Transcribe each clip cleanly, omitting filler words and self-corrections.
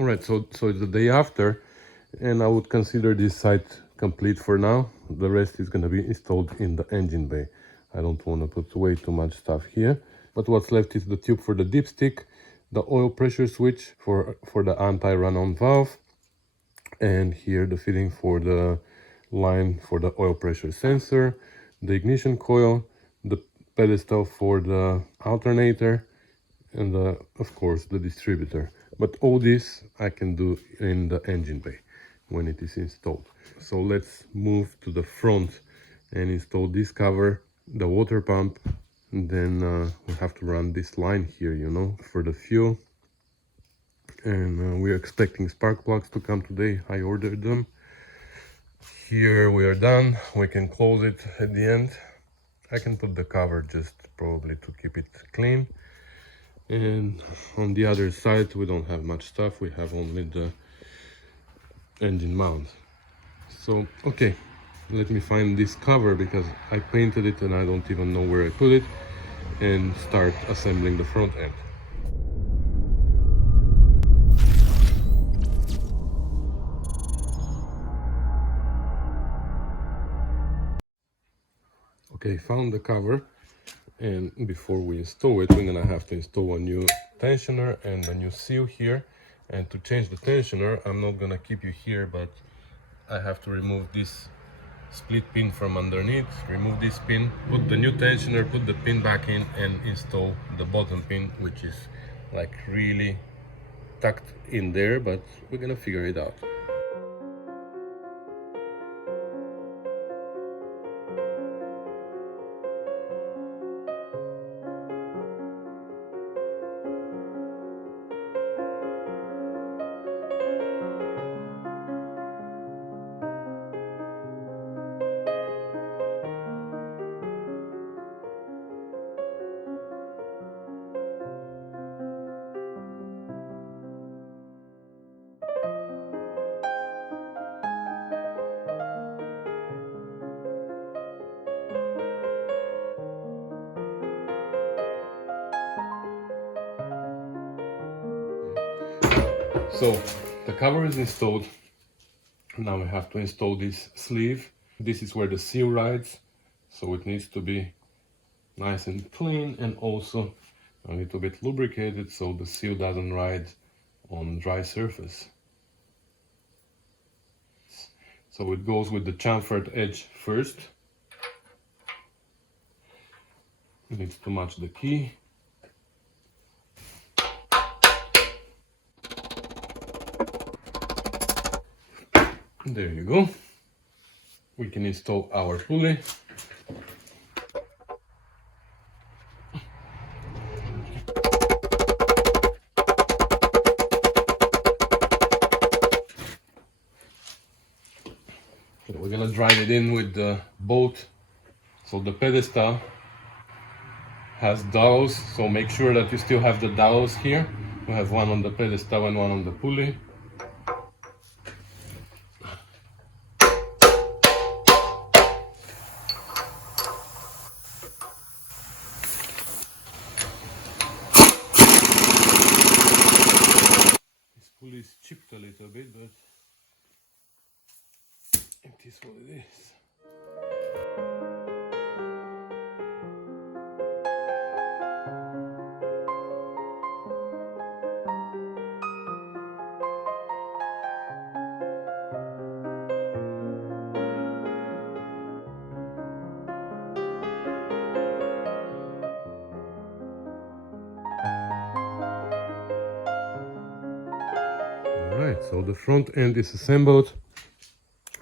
All right, so it's the day after, and I would consider this site complete for now. The rest is going to be installed in the engine bay. I don't want to put way too much stuff here, but what's left is the tube for the dipstick, the oil pressure switch for the anti-run-on valve, and here the fitting for the line for the oil pressure sensor, the ignition coil, the pedestal for the alternator, and of course the distributor. But all this I can do in the engine bay when it is installed. So let's move to the front and install this cover, the water pump, and then we have to run this line here, you know, for the fuel. And we're expecting spark plugs to come today. I ordered them. Here we are done. We can close it at the end. I can put the cover just probably to keep it clean. And on the other side we don't have much stuff. We have only the engine mount. So okay, let me find this cover because I painted it and I don't even know where I put it, and start assembling the front end. Okay, found the cover, and before we install it, we're gonna have to install a new tensioner and a new seal here. And to change the tensioner, I'm not gonna keep you here, but I have to remove this split pin from underneath, remove this pin, put the new tensioner, put the pin back in, and install the bottom pin, which is like really tucked in there, but we're gonna figure it out. So the cover is installed. Now we have to install this sleeve. This is where the seal rides, so it needs to be nice and clean, and also a little bit lubricated so the seal doesn't ride on dry surface. So it goes with the chamfered edge first. It needs to match the key. There you go. We can install our pulley. We're gonna drive it in with the bolt. So the pedestal has dowels, so make sure that you still have the dowels here. We have one on the pedestal and one on the pulley. This pulley is chipped a little bit, but it is what it is. Alright, so the front end is assembled.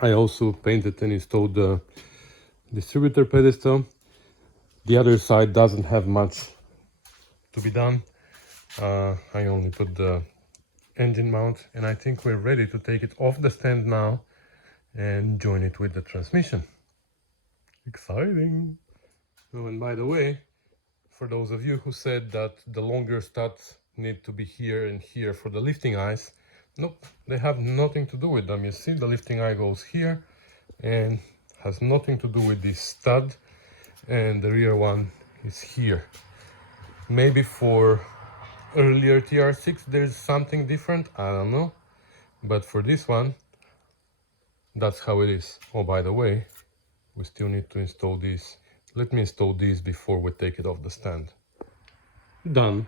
I also painted and installed the distributor pedestal. The other side doesn't have much to be done. I only put the engine mount, and I think we're ready to take it off the stand now and join it with the transmission. Exciting! Oh, and by the way, for those of you who said that the longer studs need to be here and here for the lifting eyes, nope, they have nothing to do with them. You see, the lifting eye goes here and has nothing to do with this stud, and the rear one is here. Maybe for earlier TR6 there's something different, I don't know, but for this one that's how it is. Oh, by the way, we still need to install this. Let me install this before we take it off the stand. Done.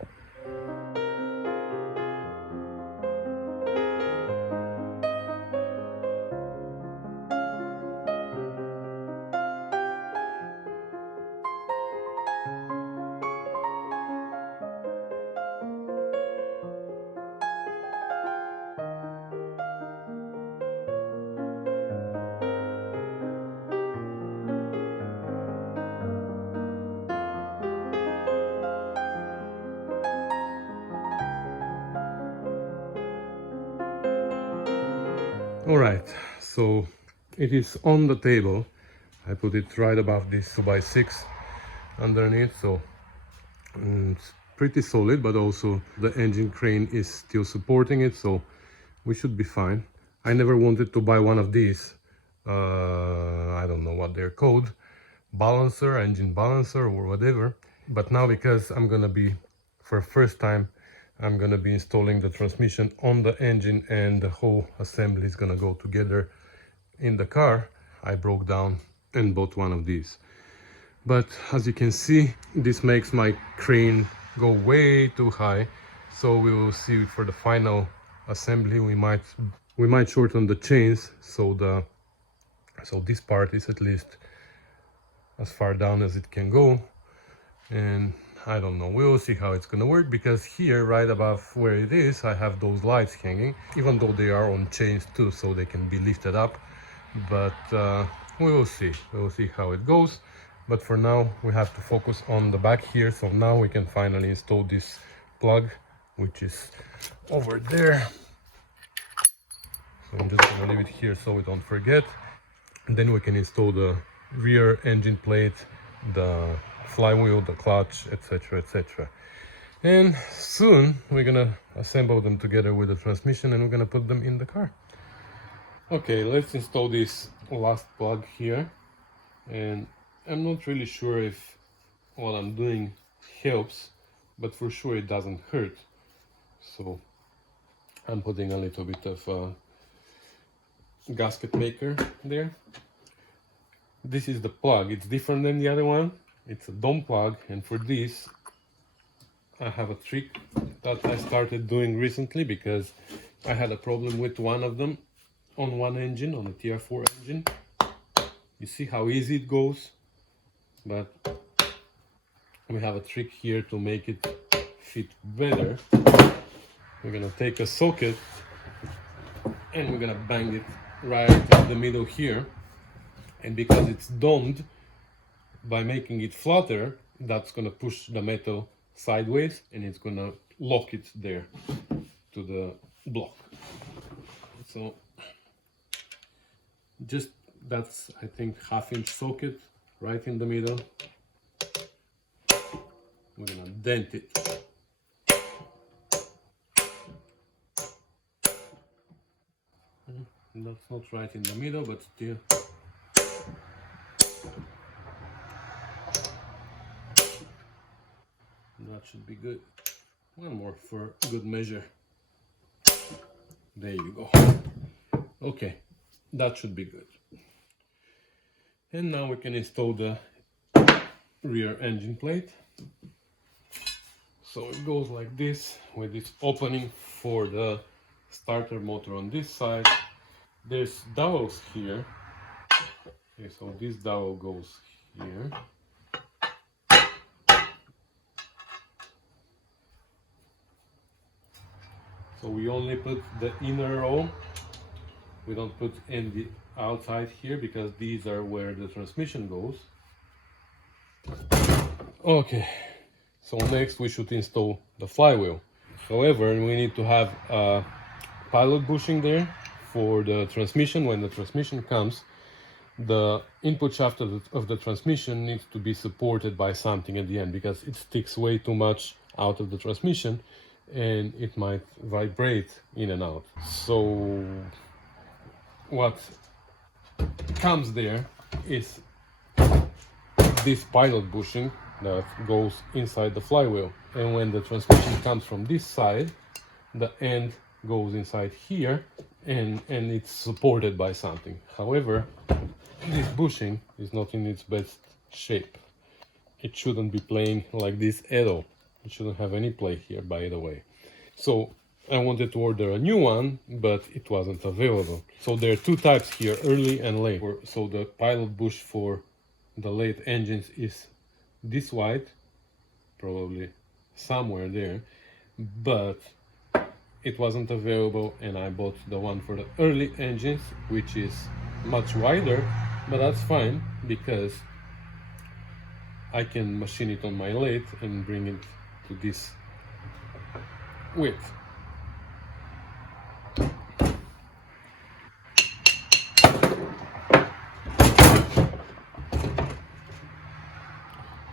Alright, so it is on the table. I put it right above this 2x6 underneath, so it's pretty solid, but also the engine crane is still supporting it, so we should be fine. I never wanted to buy one of these, I don't know what they're called, balancer, engine balancer or whatever, but now because I'm gonna be, for the first time, I'm gonna be installing the transmission on the engine and the whole assembly is gonna go together in the car, I broke down and bought one of these. But as you can see, this makes my crane go way too high, so we will see for the final assembly we might shorten the chains so this part is at least as far down as it can go, and I don't know, we'll see how it's gonna work, because here right above where it is I have those lights hanging, even though they are on chains too, so they can be lifted up, but we will see how it goes. But for now we have to focus on the back here, so now we can finally install this plug, which is over there. So I'm just gonna leave it here so we don't forget, and then we can install the rear engine plate, the flywheel, the clutch, etc, etc. And soon we're gonna assemble them together with the transmission and we're gonna put them in the car. Okay, let's install this last plug here, and I'm not really sure if what I'm doing helps, but for sure it doesn't hurt, so I'm putting a little bit of gasket maker there. This is the plug, it's different than the other one, it's a dome plug, and for this I have a trick that I started doing recently because I had a problem with one of them on one engine, on the TR4 engine. You see how easy it goes, but we have a trick here to make it fit better. We're gonna take a socket and we're gonna bang it right in the middle here, and because it's domed, by making it flatter, that's gonna push the metal sideways and it's gonna lock it there to the block. So just that's, I think, 1/2 inch socket right in the middle. We're gonna dent it. That's not right in the middle, but still. That should be good. One more for good measure. There you go. Okay, that should be good. And now we can install the rear engine plate. So it goes like this, with this opening for the starter motor on this side. There's dowels here. Okay, so this dowel goes here. So we only put the inner row. We don't put in the outside here because these are where the transmission goes. Okay, so next we should install the flywheel. However, we need to have a pilot bushing there for the transmission. When the transmission comes, the input shaft of the transmission needs to be supported by something at the end, because it sticks way too much out of the transmission and it might vibrate in and out. So what comes there is this pilot bushing, that goes inside the flywheel. And when the transmission comes from this side, the end goes inside here, and it's supported by something. However, this bushing is not in its best shape. It shouldn't be playing like this at all. It shouldn't have any play here, by the way. So I wanted to order a new one, but it wasn't available. So there are two types here, early and late. So the pilot bush for the late engines is this white, probably somewhere there, but it wasn't available, and I bought the one for the early engines, which is much wider, but that's fine because I can machine it on my lathe and bring it to this width.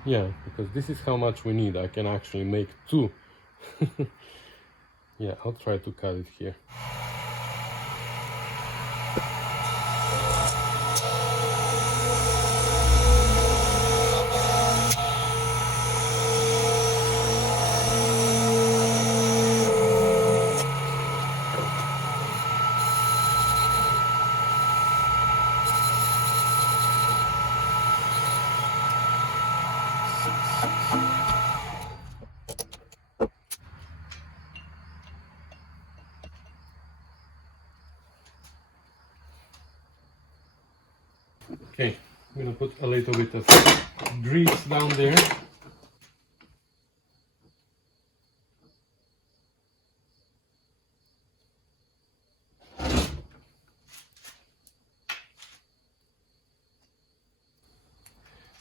Yeah, because this is how much we need. I can actually make two. Yeah, I'll try to cut it here. Okay, I'm gonna put a little bit of grease down there.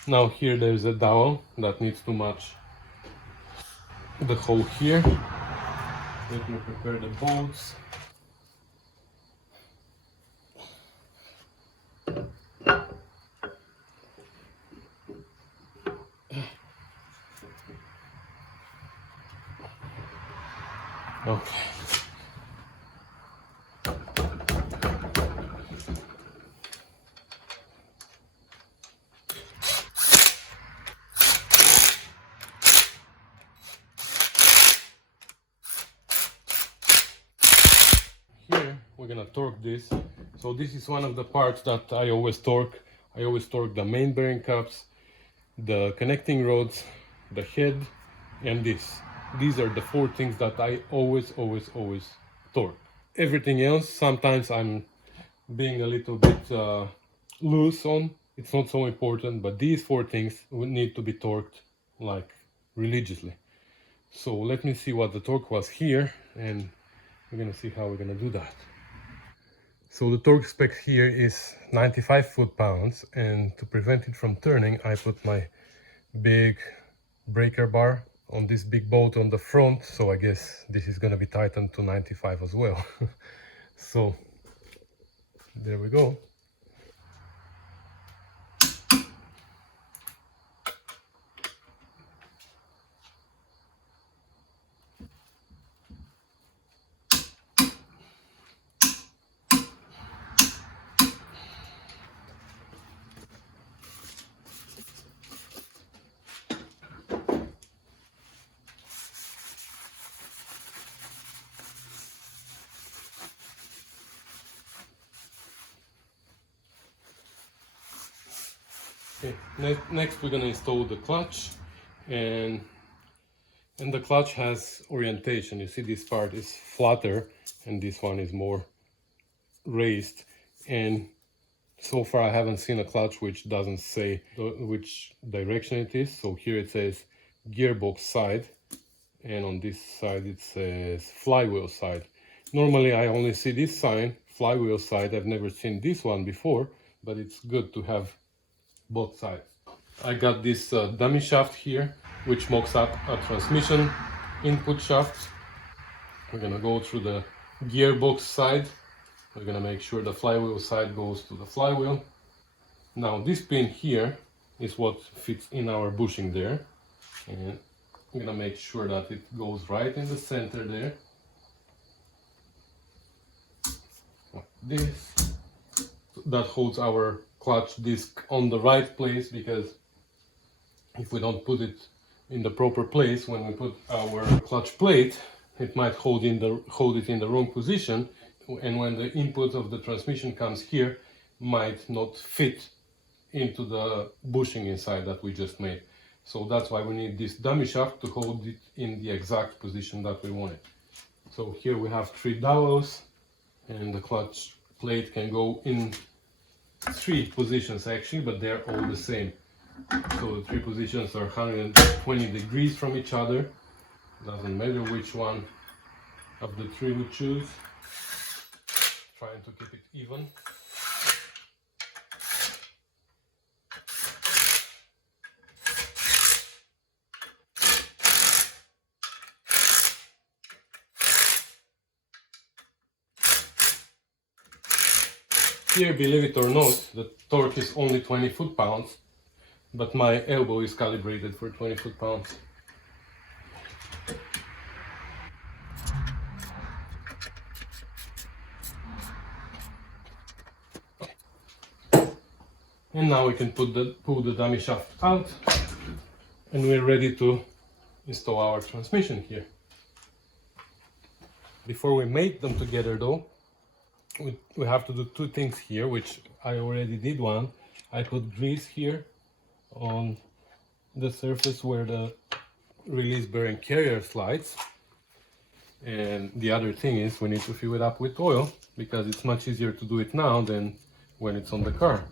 Now here there's a dowel that needs to match the hole here. Let me prepare the bolts. Okay. Here we're gonna torque this. So this is one of the parts that I always torque. I always torque the main bearing cups, the connecting rods, the head, and this. These are the four things that I always torque. Everything else, sometimes I'm being a little bit loose on. It's not so important, but these four things would need to be torqued like religiously. So let me see what the torque was here, and we're gonna see how we're gonna do that. So the torque spec here is 95 foot-pounds, and to prevent it from turning, I put my big breaker bar on this big bolt on the front, so I guess this is gonna be tightened to 95 as well. So there we go. Okay, next we're gonna install the clutch, and the clutch has orientation. You see this part is flatter and this one is more raised, and so far I haven't seen a clutch which doesn't say which direction it is. So here it says gearbox side, and on this side it says flywheel side. Normally I only see this sign, flywheel side. I've never seen this one before, but it's good to have both sides. I got this dummy shaft here, which mocks up a transmission input shaft. We're gonna go through the gearbox side. We're gonna make sure the flywheel side goes to the flywheel. Now this pin here is what fits in our bushing there, and I'm gonna make sure that it goes right in the center there, like this. That holds our clutch disc on the right place, because if we don't put it in the proper place, when we put our clutch plate, it might hold it in the wrong position, and when the input of the transmission comes here, might not fit into the bushing inside that we just made. So that's why we need this dummy shaft to hold it in the exact position that we want it. So here we have 3 dowels, and the clutch plate can go in 3 positions actually, but they're all the same. So the 3 positions are 120 degrees from each other. Doesn't matter which one of the 3 we choose. Trying to keep it even. Here, believe it or not, the torque is only 20 foot-pounds, but my elbow is calibrated for 20 foot-pounds. And now we can pull the dummy shaft out, and we're ready to install our transmission here. Before we mate them together though, we have to do 2 things here, which I already did one. I put grease here on the surface where the release bearing carrier slides. And the other thing is we need to fill it up with oil, because it's much easier to do it now than when it's on the car.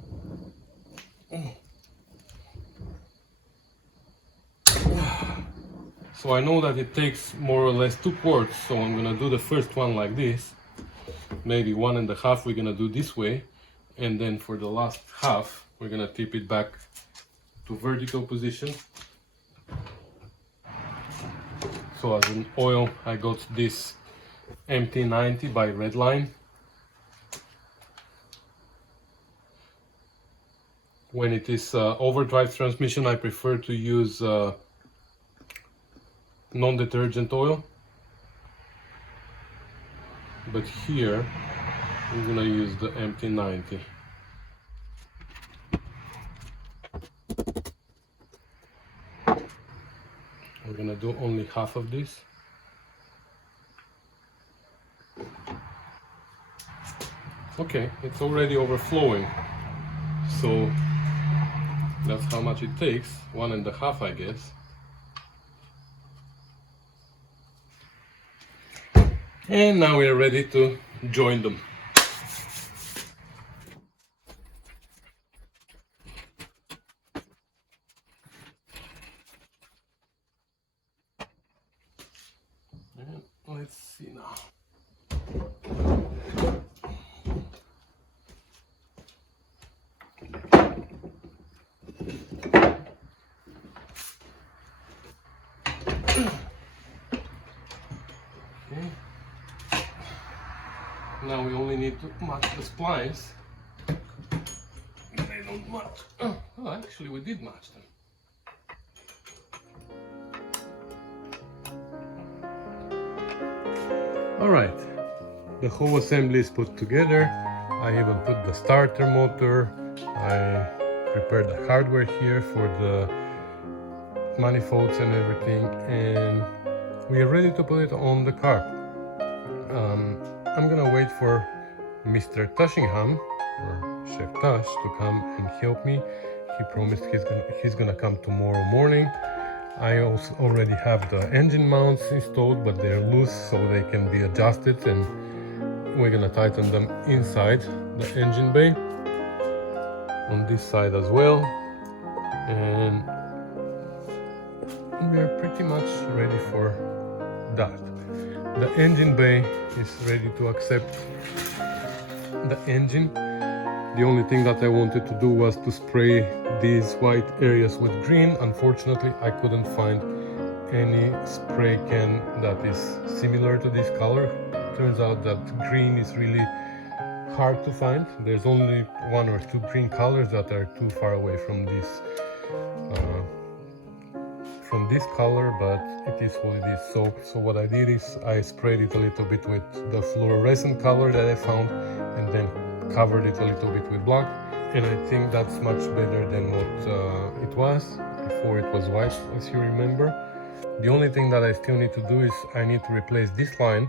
So I know that it takes more or less 2 quarts, so I'm gonna do the first one like this. Maybe 1.5 we're gonna do this way, and then for the last half we're gonna tip it back to vertical position. So as an oil, I got this MT90 by Redline. When it is overdrive transmission, I prefer to use non-detergent oil, but here I'm gonna use the MT90. We're gonna do only half of this. Okay, it's already overflowing, so that's how much it takes, 1.5 I guess. And now we are ready to join them. And let's see now. Okay. Now we only need to match the splines. They don't match. Oh, actually we did match them. Alright, the whole assembly is put together. I even put the starter motor. I prepared the hardware here for the manifolds and everything, and we are ready to put it on the car. I'm gonna wait for Mr. Tushingham, or Chef Tush, to come and help me. He promised he's gonna come tomorrow morning. I also already have the engine mounts installed, but they're loose, so they can be adjusted, and we're gonna tighten them inside the engine bay, on this side as well, and we're pretty much ready for that. The engine bay is ready to accept the engine. The only thing that I wanted to do was to spray these white areas with green. Unfortunately, I couldn't find any spray can that is similar to this color. Turns out that green is really hard to find. There's only 1 or 2 green colors that are too far away from this color, but it is what it is. So what I did is I sprayed it a little bit with the fluorescent color that I found, and then covered it a little bit with black, and I think that's much better than what it was. Before it was white, as you remember. The only thing that I still need to do is I need to replace this line,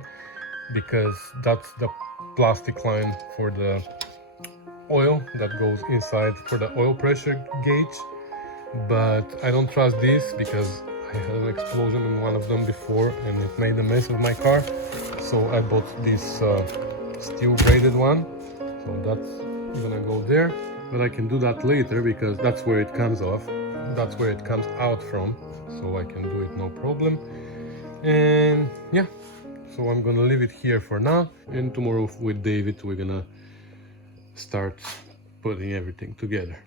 because that's the plastic line for the oil that goes inside for the oil pressure gauge. But I don't trust this because I had an explosion in one of them before and it made a mess of my car. So I bought this steel braided one, so that's gonna go there. But I can do that later because that's where it comes off, that's where it comes out from, so I can do it no problem. And yeah, so I'm gonna leave it here for now, and tomorrow with David we're gonna start putting everything together.